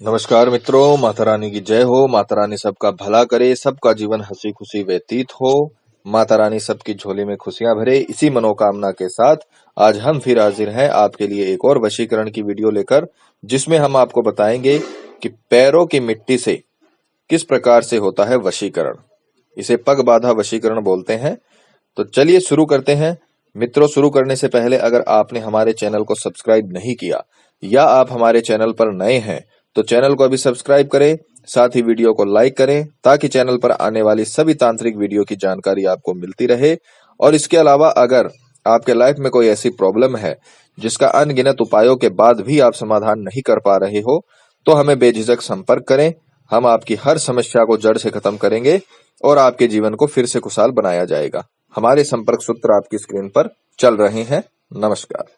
नमस्कार मित्रों, माता रानी की जय हो। माता रानी सबका भला करे, सबका जीवन हंसी खुशी व्यतीत हो। माता रानी सबकी झोली में खुशियां भरे, इसी मनोकामना के साथ आज हम फिर हाजिर हैं आपके लिए एक और वशीकरण की वीडियो लेकर, जिसमें हम आपको बताएंगे कि पैरों की मिट्टी से किस प्रकार से होता है वशीकरण। इसे पग बाधा वशीकरण बोलते हैं। तो चलिए शुरू करते हैं। मित्रों, शुरू करने से पहले अगर आपने हमारे चैनल को सब्सक्राइब नहीं किया या आप हमारे चैनल पर नए हैं तो चैनल को अभी सब्सक्राइब करें, साथ ही वीडियो को लाइक करें ताकि चैनल पर आने वाली सभी तांत्रिक वीडियो की जानकारी आपको मिलती रहे। और इसके अलावा अगर आपके लाइफ में कोई ऐसी प्रॉब्लम है जिसका अनगिनत उपायों के बाद भी आप समाधान नहीं कर पा रहे हो तो हमें बेझिझक संपर्क करें। हम आपकी हर समस्या को जड़ से खत्म करेंगे और आपके जीवन को फिर से खुशहाल बनाया जाएगा। हमारे संपर्क सूत्र आपकी स्क्रीन पर चल रहे हैं। नमस्कार।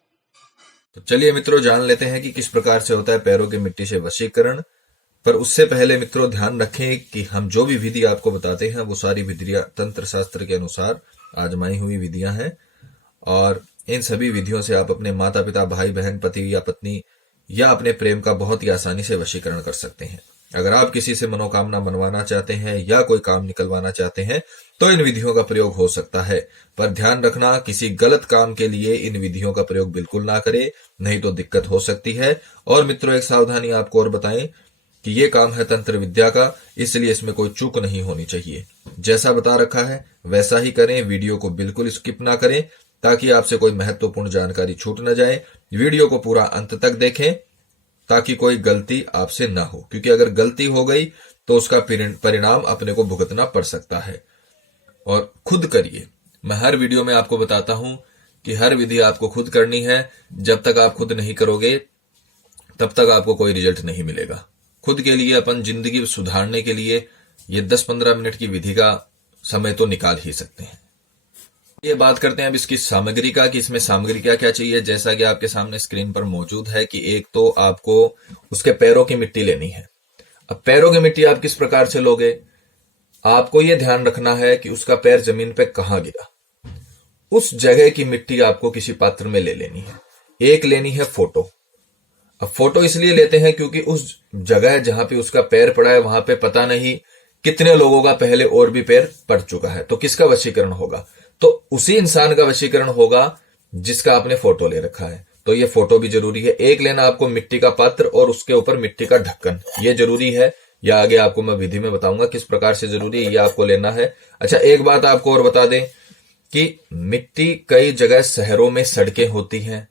तो चलिए मित्रों, जान लेते हैं कि किस प्रकार से होता है पैरों की मिट्टी से वशीकरण। पर उससे पहले मित्रों ध्यान रखें कि हम जो भी विधि आपको बताते हैं वो सारी विधियां तंत्र शास्त्र के अनुसार आजमाई हुई विधियां हैं और इन सभी विधियों से आप अपने माता पिता, भाई बहन, पति या पत्नी या अपने प्रेम का बहुत ही आसानी से वशीकरण कर सकते हैं। अगर आप किसी से मनोकामना मनवाना चाहते हैं या कोई काम निकलवाना चाहते हैं तो इन विधियों का प्रयोग हो सकता है, पर ध्यान रखना किसी गलत काम के लिए इन विधियों का प्रयोग बिल्कुल ना करें, नहीं तो दिक्कत हो सकती है। और मित्रों, एक सावधानी आपको और बताएं कि ये काम है तंत्र विद्या का, इसलिए इसमें कोई चूक नहीं होनी चाहिए। जैसा बता रखा है वैसा ही करें, वीडियो को बिल्कुल स्किप ना करें ताकि आपसे कोई महत्वपूर्ण जानकारी छूट न जाए। वीडियो को पूरा अंत तक देखें ताकि कोई गलती आपसे ना हो, क्योंकि अगर गलती हो गई तो उसका परिणाम अपने को भुगतना पड़ सकता है। और खुद करिए। मैं हर वीडियो में आपको बताता हूं कि हर विधि आपको खुद करनी है। जब तक आप खुद नहीं करोगे तब तक आपको कोई रिजल्ट नहीं मिलेगा। खुद के लिए, अपन जिंदगी सुधारने के लिए ये 10-15 मिनट की विधि का समय तो निकाल ही सकते हैं। ये बात करते हैं अब इसकी सामग्री का कि इसमें सामग्री क्या क्या चाहिए। जैसा कि आपके सामने स्क्रीन पर मौजूद है कि एक तो आपको उसके पैरों की मिट्टी लेनी है। अब पैरों की मिट्टी आप किस प्रकार से लोगे, आपको यह ध्यान रखना है कि उसका पैर जमीन पे कहां गिरा, उस जगह की मिट्टी आपको किसी पात्र में ले लेनी है। एक लेनी है फोटो। अब फोटो इसलिए लेते हैं क्योंकि उस जगह जहां पे उसका पैर पड़ा है वहां पे पता नहीं कितने लोगों का पहले और भी पैर पड़ चुका है, तो किसका वशीकरण होगा, तो उसी इंसान का वशीकरण होगा जिसका आपने फोटो ले रखा है। तो ये फोटो भी जरूरी है। एक लेना आपको मिट्टी का पात्र और उसके ऊपर मिट्टी का ढक्कन, ये जरूरी है। या आगे आपको मैं विधि में बताऊंगा किस प्रकार से जरूरी है, ये आपको लेना है। अच्छा, एक बात आपको और बता दें कि मिट्टी कई जगह शहरों में सड़कें होती हैं,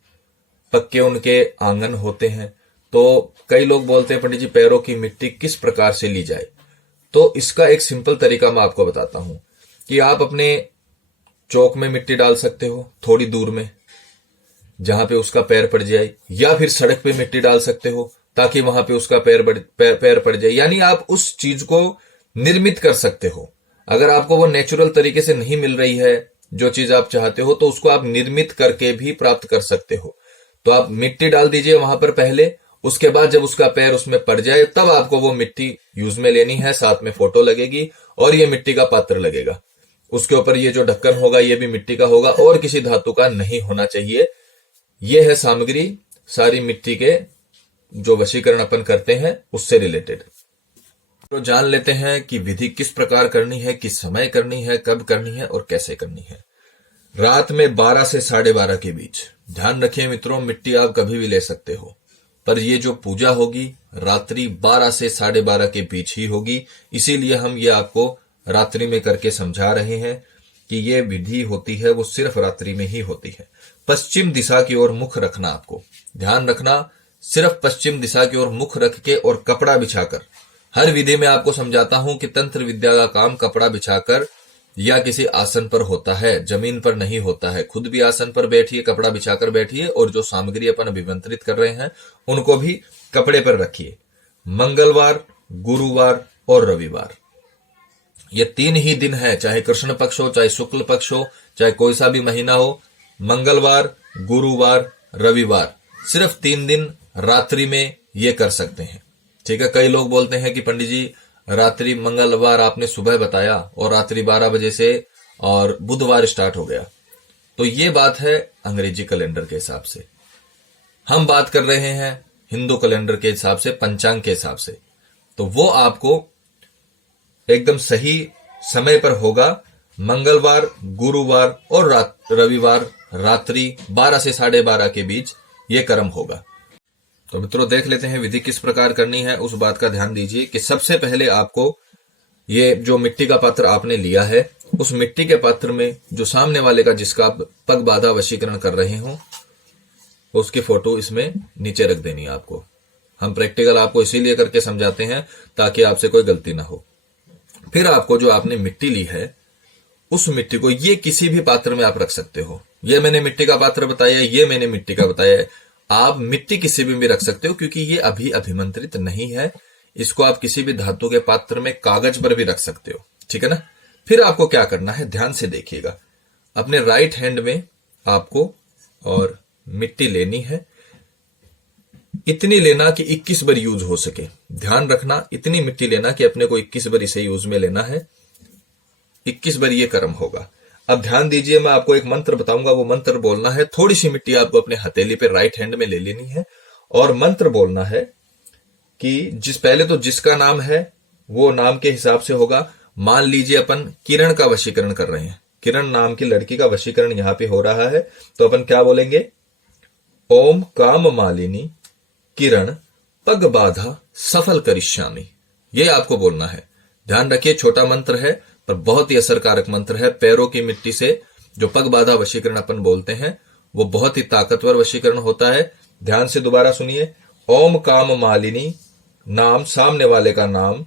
पक्के उनके आंगन होते हैं, तो कई लोग बोलते हैं पंडित जी पैरों की मिट्टी किस प्रकार से ली जाए। तो इसका एक सिंपल तरीका मैं आपको बताता हूं कि आप अपने चौक में मिट्टी डाल सकते हो थोड़ी दूर में जहां पे उसका पैर पड़ जाए, या फिर सड़क पे मिट्टी डाल सकते हो ताकि वहां पे उसका पैर पड़ जाए। यानी आप उस चीज को निर्मित कर सकते हो। अगर आपको वो नेचुरल तरीके से नहीं मिल रही है जो चीज आप चाहते हो तो उसको आप निर्मित करके भी प्राप्त कर सकते हो। तो आप मिट्टी डाल दीजिए वहां पर पहले, उसके बाद जब उसका पैर उसमें पड़ जाए तब आपको वो मिट्टी यूज में लेनी है। साथ में फोटो लगेगी और ये मिट्टी का पात्र लगेगा। उसके ऊपर ये जो ढक्कन होगा ये भी मिट्टी का होगा और किसी धातु का नहीं होना चाहिए। ये है सामग्री सारी मिट्टी के जो वशीकरण अपन करते हैं उससे रिलेटेड। तो जान लेते हैं कि विधि किस प्रकार करनी है, किस समय करनी है, कब करनी है और कैसे करनी है। रात में 12 से 12:30 के बीच। ध्यान रखिए मित्रों, मिट्टी आप कभी भी ले सकते हो, पर ये जो पूजा होगी रात्रि 12 से 12:30 के बीच ही होगी। इसीलिए हम ये आपको रात्रि में करके समझा रहे हैं कि ये विधि होती है वो सिर्फ रात्रि में ही होती है। पश्चिम दिशा की ओर मुख रखना, आपको ध्यान रखना, सिर्फ पश्चिम दिशा की ओर मुख रख के और कपड़ा बिछाकर। हर विधि में आपको समझाता हूं कि तंत्र विद्या का काम कपड़ा बिछाकर या किसी आसन पर होता है, जमीन पर नहीं होता है। खुद भी आसन पर बैठिए, कपड़ा बिछाकर बैठिए और जो सामग्री अपन अभिमंत्रित कर रहे हैं उनको भी कपड़े पर रखिए। मंगलवार, गुरुवार और रविवार, ये 3 ही दिन है, चाहे कृष्ण पक्ष हो, चाहे शुक्ल पक्ष हो, चाहे कोई सा भी महीना हो। मंगलवार, गुरुवार, रविवार, सिर्फ 3 दिन रात्रि में ये कर सकते हैं। ठीक है। कई लोग बोलते हैं कि पंडित जी रात्रि मंगलवार आपने सुबह बताया और रात्रि 12 बजे से और बुधवार स्टार्ट हो गया, तो ये बात है अंग्रेजी कैलेंडर के हिसाब से। हम बात कर रहे हैं हिंदू कैलेंडर के हिसाब से, पंचांग के हिसाब से, तो वो आपको एकदम सही समय पर होगा मंगलवार, गुरुवार और रविवार रात्रि 12 से 12:30 के बीच ये कर्म होगा। तो मित्रों देख लेते हैं विधि किस प्रकार करनी है। उस बात का ध्यान दीजिए कि सबसे पहले आपको ये जो मिट्टी का पात्र आपने लिया है, उस मिट्टी के पात्र में जो सामने वाले का जिसका आप पग बाधा वशीकरण कर रहे हो उसकी फोटो इसमें नीचे रख देनी है आपको। हम प्रैक्टिकल आपको इसीलिए करके समझाते हैं ताकि आपसे कोई गलती ना हो। फिर आपको जो आपने मिट्टी ली है उस मिट्टी को ये किसी भी पात्र में आप रख सकते हो। ये मैंने मिट्टी का पात्र बताया, ये मैंने मिट्टी का बताया है। आप मिट्टी किसी भी रख सकते हो क्योंकि ये अभी अभिमंत्रित नहीं है। इसको आप किसी भी धातु के पात्र में, कागज पर भी रख सकते हो, ठीक है ना। फिर आपको क्या करना है, ध्यान से देखिएगा। अपने राइट हैंड में आपको और मिट्टी लेनी है, इतनी लेना कि 21 बार यूज हो सके। ध्यान रखना, इतनी मिट्टी लेना कि अपने को 21 बार इसे यूज में लेना है। 21 बार ये कर्म होगा। अब ध्यान दीजिए, मैं आपको एक मंत्र बताऊंगा, वो मंत्र बोलना है। थोड़ी सी मिट्टी आपको अपने हथेली पे राइट हैंड में ले लेनी है और मंत्र बोलना है कि पहले तो जिसका नाम है वो नाम के हिसाब से होगा। मान लीजिए अपन किरण का वशीकरण कर रहे हैं, किरण नाम की लड़की का वशीकरण यहां पे हो रहा है, तो अपन क्या बोलेंगे, ओम काम मालिनी किरण पग बाधा सफल करिष्यामि। ये आपको बोलना है। ध्यान रखिए, छोटा मंत्र है पर बहुत ही असरकारक मंत्र है। पैरों की मिट्टी से जो पग बाधा वशीकरण अपन बोलते हैं वो बहुत ही ताकतवर वशीकरण होता है। ध्यान से दोबारा सुनिए, ओम काम मालिनी, नाम सामने वाले का नाम,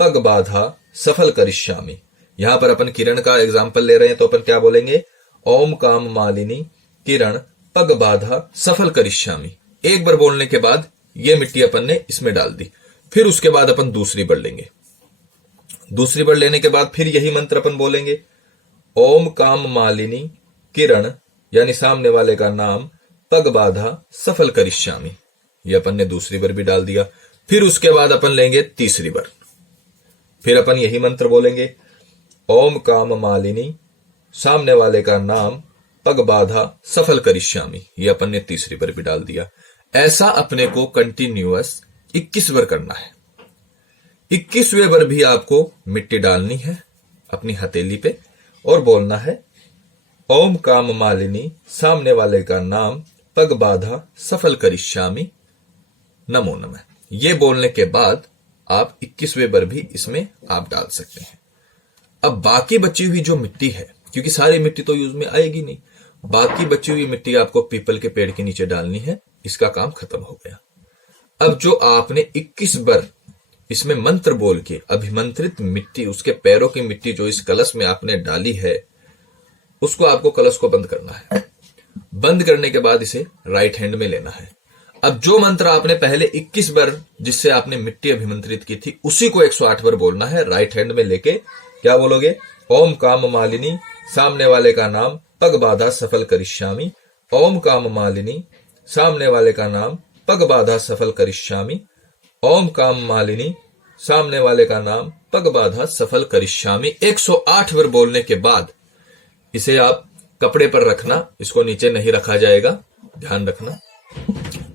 पग बाधा सफल करिष्यामि। यहां पर अपन किरण का एग्जाम्पल ले रहे हैं तो अपन क्या बोलेंगे, ओम काम मालिनी किरण पग बाधा सफल करिष्यामि। एक बार बोलने के बाद ये मिट्टी अपन ने इसमें डाल दी। फिर उसके बाद अपन दूसरी बार लेंगे। दूसरी बार लेने के बाद फिर यही मंत्र अपन बोलेंगे, ओम काम मालिनी किरण, यानी सामने वाले का नाम, पग बाधा सफल करिष्यामि। ये अपन ने दूसरी बार भी डाल दिया। फिर उसके बाद अपन लेंगे तीसरी बार, फिर अपन यही मंत्र बोलेंगे, ओम काम मालिनी, सामने वाले का नाम, पग बाधा सफल करिष्यामि। ये अपन ने तीसरी बार भी डाल दिया। ऐसा अपने को कंटिन्यूअस 21 बार करना है। 21वें बार भी आपको मिट्टी डालनी है अपनी हथेली पे और बोलना है, ओम काम मालिनी, सामने वाले का नाम, पग बाधा सफल करिष्यामि, नमो नमः। ये बोलने के बाद आप 21वें बार भी इसमें आप डाल सकते हैं। अब बाकी बची हुई जो मिट्टी है, क्योंकि सारी मिट्टी तो यूज में आएगी नहीं, बाकी बची हुई मिट्टी आपको पीपल के पेड़ के नीचे डालनी है। इसका काम खत्म हो गया। अब जो आपने 21 बार इसमें मंत्र बोल के अभिमंत्रित मिट्टी, उसके पैरों की मिट्टी जो इस कलश में आपने डाली है, उसको आपको कलश को बंद करना है। बंद करने के बाद इसे राइट हैंड में लेना है। अब जो मंत्र आपने पहले 21 बार जिससे आपने मिट्टी अभिमंत्रित की थी, उसी को 108 बार बोलना है राइट हैंड में लेके। क्या बोलोगे, ओम काम मालिनी, सामने वाले का नाम, पग बाधा सफल करिष्यामि, ओम काम मालिनी, सामने वाले का नाम, पग बाधा सफल करिष्यामि, ओम काम मालिनी, सामने वाले का नाम, पग बाधा सफल करिष्यामि। 108 बार बोलने के बाद इसे आप कपड़े पर रखना, इसको नीचे नहीं रखा जाएगा, ध्यान रखना।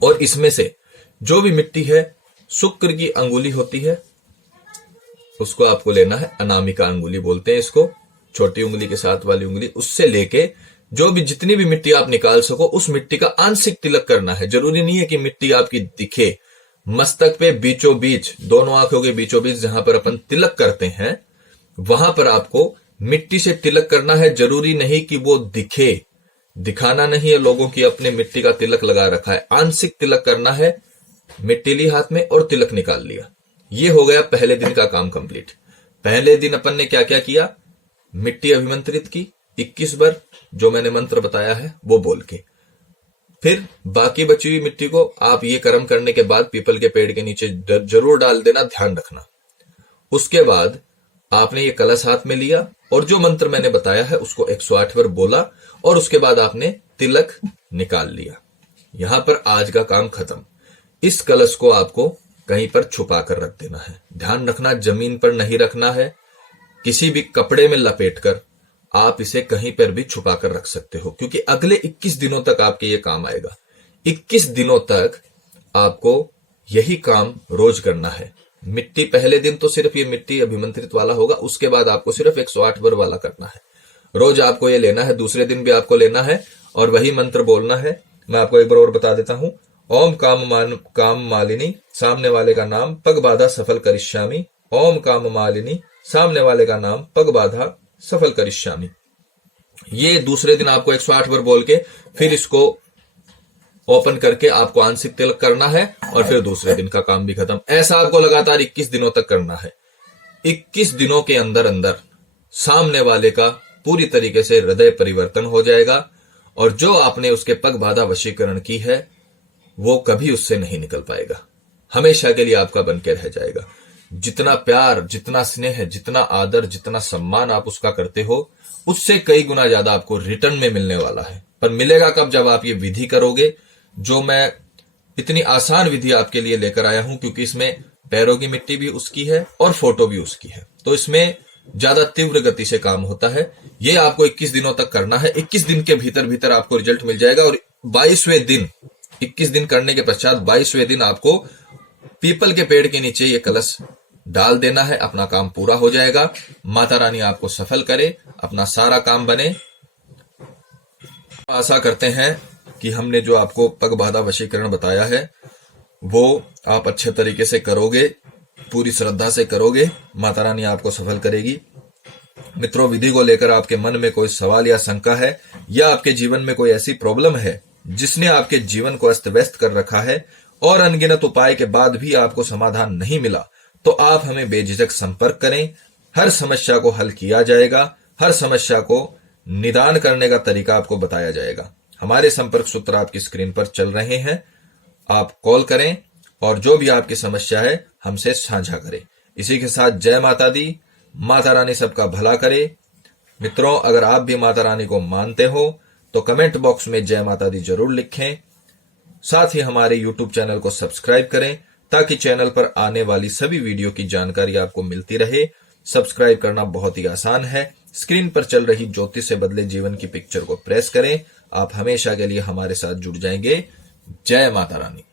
और इसमें से जो भी मिट्टी है, शुक्र की अंगुली होती है, उसको आपको लेना है। अनामिका अंगुली बोलते हैं इसको, छोटी उंगली के साथ वाली उंगली, उससे लेके जो भी जितनी भी मिट्टी आप निकाल सको उस मिट्टी का आंशिक तिलक करना है। जरूरी नहीं है कि मिट्टी आपकी दिखे। मस्तक पे बीचों बीच, दोनों आंखों के बीचों बीच जहां पर अपन तिलक करते हैं, वहां पर आपको मिट्टी से तिलक करना है। जरूरी नहीं कि वो दिखे, दिखाना नहीं है लोगों की अपने मिट्टी का तिलक लगा रखा है। आंशिक तिलक करना है। मिट्टी ली हाथ में और तिलक निकाल लिया। ये हो गया पहले दिन का काम कंप्लीट। पहले दिन अपन ने क्या क्या किया, मिट्टी अभिमंत्रित की 21 बार, जो मैंने मंत्र बताया है वो बोल के। फिर बाकी बची हुई मिट्टी को आप ये कर्म करने के बाद पीपल के पेड़ के नीचे जरूर डाल देना, ध्यान रखना। उसके बाद आपने ये कलश हाथ में लिया और जो मंत्र मैंने बताया है उसको 108 बार बोला और उसके बाद आपने तिलक निकाल लिया। यहां पर आज का काम खत्म। इस कलश को आपको कहीं पर छुपा कर रख देना है। ध्यान रखना, जमीन पर नहीं रखना है। किसी भी कपड़े में लपेटकर आप इसे कहीं पर भी छुपा कर रख सकते हो, क्योंकि अगले 21 दिनों तक आपके ये काम आएगा। 21 दिनों तक आपको यही काम रोज करना है। मिट्टी पहले दिन तो सिर्फ ये मिट्टी अभिमंत्रित वाला होगा, उसके बाद आपको सिर्फ 108 बार वाला करना है। रोज आपको ये लेना है, दूसरे दिन भी आपको लेना है और वही मंत्र बोलना है। मैं आपको एक बार और बता देता हूं। ओम काम मालिनी, सामने वाले का नाम पग बाधा सफल करिष्यामि। ओम काम मालिनी, सामने वाले का नाम पग बाधा सफल करिष्यामि। ये दूसरे दिन आपको 108 बार बोल के फिर इसको ओपन करके आपको आंशिक तिलक करना है और फिर दूसरे दिन का काम भी खत्म। ऐसा आपको लगातार 21 दिनों तक करना है। 21 दिनों के अंदर अंदर सामने वाले का पूरी तरीके से हृदय परिवर्तन हो जाएगा और जो आपने उसके पग बाधा वशीकरण की है वो कभी उससे नहीं निकल पाएगा, हमेशा के लिए आपका बन के रह जाएगा। जितना प्यार, जितना स्नेह, जितना आदर, जितना सम्मान आप उसका करते हो, उससे कई गुना ज्यादा आपको रिटर्न में मिलने वाला है। पर मिलेगा कब? जब आप ये विधि करोगे, जो मैं इतनी आसान विधि आपके लिए लेकर आया हूं, क्योंकि इसमें पैरों की मिट्टी भी उसकी है और फोटो भी उसकी है, तो इसमें ज्यादा तीव्र गति से काम होता है। ये आपको 21 दिनों तक करना है। 21 दिन के भीतर भीतर आपको रिजल्ट मिल जाएगा और 22वें दिन, 21 दिन करने के पश्चात 22वें दिन आपको पीपल के पेड़ के नीचे ये कलश डाल देना है। अपना काम पूरा हो जाएगा। माता रानी आपको सफल करे, अपना सारा काम बने। आशा करते हैं कि हमने जो आपको पग बाधा वशीकरण बताया है वो आप अच्छे तरीके से करोगे, पूरी श्रद्धा से करोगे, माता रानी आपको सफल करेगी। मित्रों, विधि को लेकर आपके मन में कोई सवाल या शंका है या आपके जीवन में कोई ऐसी प्रॉब्लम है जिसने आपके जीवन को अस्त व्यस्त कर रखा है और अनगिनत उपाय के बाद भी आपको समाधान नहीं मिला, तो आप हमें बेझिझक संपर्क करें। हर समस्या को हल किया जाएगा, हर समस्या को निदान करने का तरीका आपको बताया जाएगा। हमारे संपर्क सूत्र आपकी स्क्रीन पर चल रहे हैं, आप कॉल करें और जो भी आपकी समस्या है हमसे साझा करें। इसी के साथ जय माता दी, माता रानी सबका भला करे। मित्रों, अगर आप भी माता रानी को मानते हो तो कमेंट बॉक्स में जय माता दी जरूर लिखें। साथ ही हमारे यूट्यूब चैनल को सब्सक्राइब करें ताकि चैनल पर आने वाली सभी वीडियो की जानकारी आपको मिलती रहे। सब्सक्राइब करना बहुत ही आसान है। स्क्रीन पर चल रही ज्योति से बदले जीवन की पिक्चर को प्रेस करें। आप हमेशा के लिए हमारे साथ जुड़ जाएंगे। जय माता रानी।